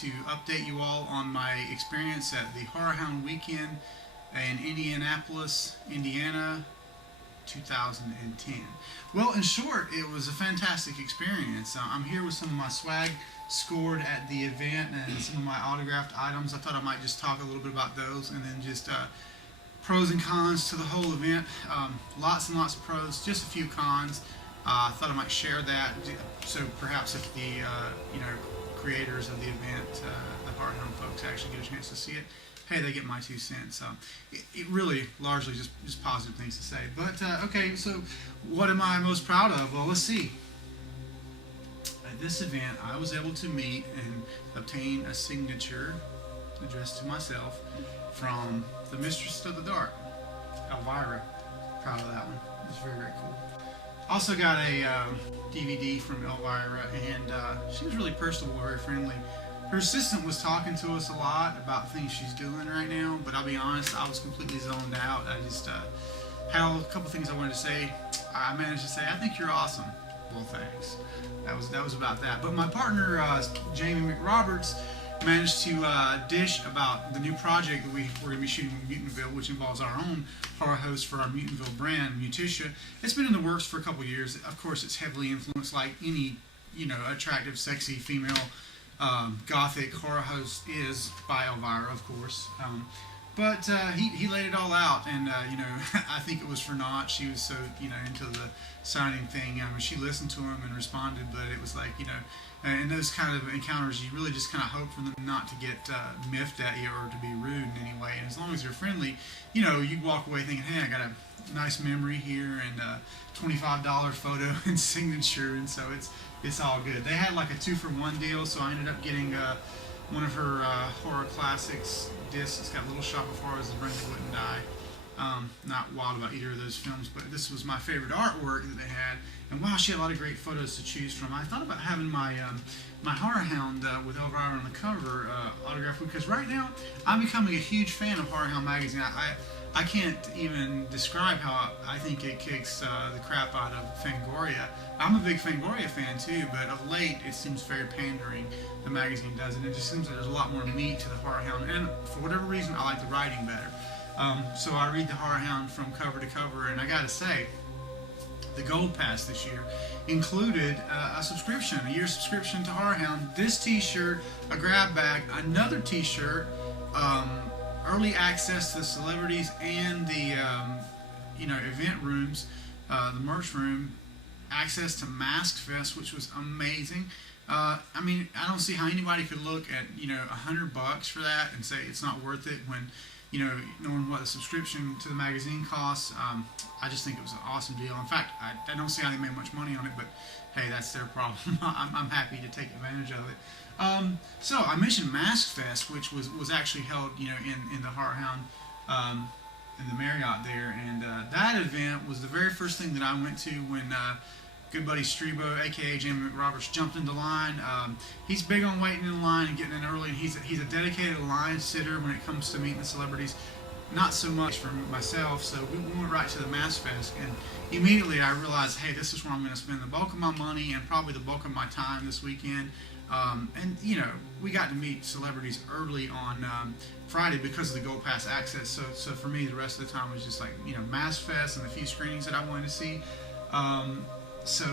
to update you all on my experience at the HorrorHound weekend in Indianapolis, Indiana, 2010. Well, in short, it was a fantastic experience. I'm here with some of my swag scored at the event and some of my autographed items. I thought I might just talk a little bit about those, and then just pros and cons to the whole event. Lots and lots of pros, just a few cons. I thought I might share that, so perhaps if the creators of the event, the HorrorHound folks, actually get a chance to see it, hey, they get my 2 cents. It really largely just positive things to say. But okay, so what am I most proud of? Well, let's see. At this event, I was able to meet and obtain a signature addressed to myself from the Mistress of the Dark, Elvira. Proud of that one. It's very, very cool. Also got a DVD from Elvira, and she was really personable, very friendly. Her assistant was talking to us a lot about things she's doing right now, but I'll be honest, I was completely zoned out. I just had a couple things I wanted to say. I managed to say, "I think you're awesome." Well, thanks. That was about that. But my partner, Jamie McRoberts, managed to dish about the new project that we're going to be shooting in Mutantville, which involves our own horror host for our Mutantville brand, Mutitia. It's been in the works for a couple years. Of course, it's heavily influenced, like any attractive, sexy female gothic horror host is, by Elvira, of course. But he laid it all out, and I think it was for naught. She was so into the signing thing. I mean, she listened to him and responded, but it was like in those kind of encounters, you really just kind of hope for them not to get miffed at you or to be rude in any way. And as long as they're friendly, you walk away thinking, hey, I got a nice memory here and a $25 photo and signature, and so it's all good. They had like a 2-for-1 deal, so I ended up getting one of her horror classics discs. It's got Little Shop of Horrors and Brento Wouldn't Die. Not wild about either of those films, but this was my favorite artwork that they had. And wow, she had a lot of great photos to choose from. I thought about having my my HorrorHound with Elvira on the cover autographed, because right now I'm becoming a huge fan of HorrorHound magazine. I can't even describe how I think it kicks the crap out of Fangoria. I'm a big Fangoria fan too, but of late it seems very pandering, the magazine does, and it just seems like there's a lot more meat to the HorrorHound, and for whatever reason I like the writing better. So I read the HorrorHound from cover to cover, and I gotta say, the Gold Pass this year included a subscription, a year subscription to HorrorHound, this t-shirt, a grab bag, another t-shirt, early access to the celebrities and the event rooms, the merch room, access to Maskfest, which was amazing. I mean, I don't see how anybody could look at $100 for that and say it's not worth it when knowing what the subscription to the magazine costs. I just think it was an awesome deal. In fact, I don't see how they made much money on it, but hey, that's their problem. I'm happy to take advantage of it. So I mentioned Maskfest, which was actually held in the HorrorHound in the Marriott there, and that event was the very first thing that I went to when good buddy Strebo, aka Jamie McRoberts, jumped into line. He's big on waiting in line and getting in early, and he's a dedicated line sitter when it comes to meeting the celebrities. Not so much for myself, so we went right to the Maskfest, and immediately I realized, hey, this is where I'm going to spend the bulk of my money and probably the bulk of my time this weekend. And we got to meet celebrities early on Friday because of the Gold Pass access. So for me, the rest of the time was just like Maskfest and a few screenings that I wanted to see. So,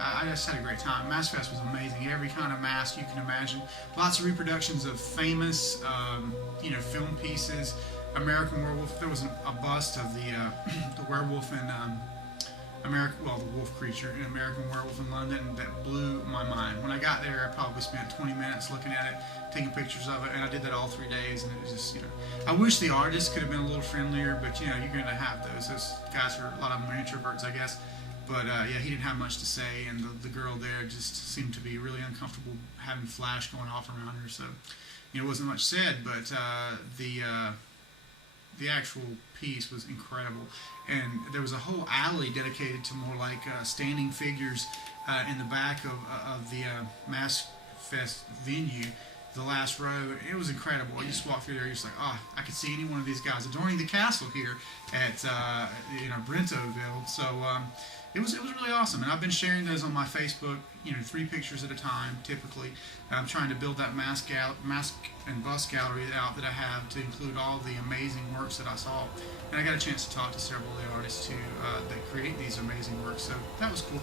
I just had a great time. Maskfest was amazing. Every kind of mask you can imagine. Lots of reproductions of famous, film pieces. American Werewolf. There was a bust of the werewolf in the wolf creature in American Werewolf in London that blew my mind. When I got there, I probably spent 20 minutes looking at it, taking pictures of it, and I did that all 3 days, and it was just, I wish the artist could have been a little friendlier, but, you're going to have those. Those guys are, a lot of them are introverts, I guess. But he didn't have much to say, and the girl there just seemed to be really uncomfortable having flash going off around her. So, it wasn't much said, but the actual piece was incredible. And there was a whole alley dedicated to more like standing figures in the back of the Maskfest venue. the last row. It was incredible. You just walk through there, you're just like, oh, I could see any one of these guys adorning the castle here at Brentoville. So it was really awesome, and I've been sharing those on my Facebook. 3 pictures at a time, typically. I'm trying to build that mask and bust gallery out that I have to include all the amazing works that I saw. And I got a chance to talk to several of the artists that create these amazing works. So that was cool.